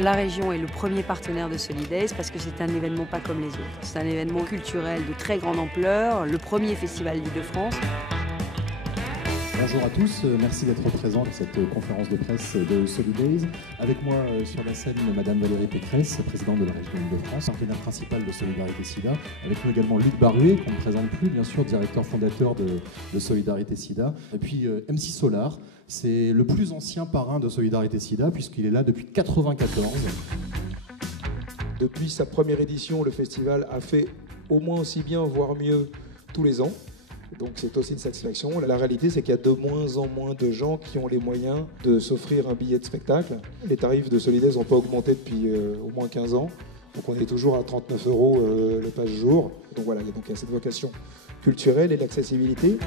La région est le premier partenaire de Solidays parce que c'est un événement pas comme les autres. C'est un événement culturel de très grande ampleur, le premier festival d'Île-de-France. Bonjour à tous, merci d'être présents à cette conférence de presse de Solidays. Avec moi sur la scène, Madame Valérie Pécresse, présidente de la région Île-de-France, partenaire principal de Solidarité SIDA. Avec nous également Luc Baruet, qu'on ne présente plus, bien sûr, directeur fondateur de Solidarité SIDA. Et puis MC Solar, c'est le plus ancien parrain de Solidarité SIDA, puisqu'il est là depuis 1994. Depuis sa première édition, le festival a fait au moins aussi bien, voire mieux, tous les ans. Donc c'est aussi une satisfaction. La réalité, c'est qu'il y a de moins en moins de gens qui ont les moyens de s'offrir un billet de spectacle. Les tarifs de Solidays n'ont pas augmenté depuis au moins 15 ans. Donc on est toujours à 39 € le passe-jour. Donc voilà, il y a cette vocation culturelle et l'accessibilité.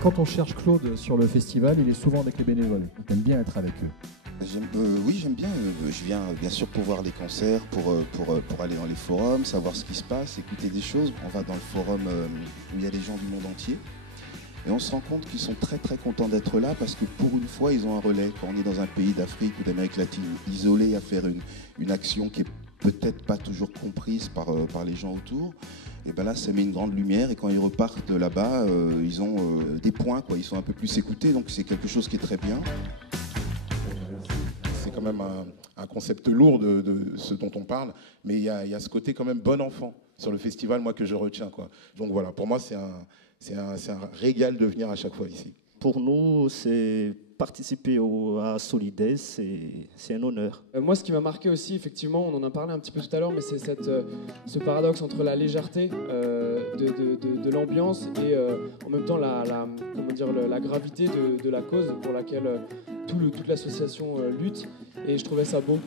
Quand on cherche Claude sur le festival, il est souvent avec les bénévoles. On aime bien être avec eux. Oui, j'aime bien. Je viens bien sûr pour voir les concerts, pour aller dans les forums, savoir ce qui se passe, écouter des choses. On va dans le forum où il y a des gens du monde entier. Et on se rend compte qu'ils sont très très contents d'être là parce que pour une fois, ils ont un relais. Quand on est dans un pays d'Afrique ou d'Amérique latine isolé à faire une action qui est peut-être pas toujours comprise par les gens autour, et ben là, ça met une grande lumière. Et quand ils repartent de là-bas, ils ont des points, quoi. Ils sont un peu plus écoutés. Donc c'est quelque chose qui est très bien. C'est quand même un concept lourd de ce dont on parle, mais il y a ce côté quand même bon enfant sur le festival, moi, que je retiens, quoi. Donc voilà, pour moi, c'est un régal de venir à chaque fois ici. Pour nous, c'est participer à Solidays, c'est un honneur. Moi, ce qui m'a marqué aussi, effectivement, on en a parlé un petit peu tout à l'heure, mais c'est ce paradoxe entre la légèreté de l'ambiance et en même temps la gravité de la cause pour laquelle toute l'association lutte. Et je trouvais ça beau.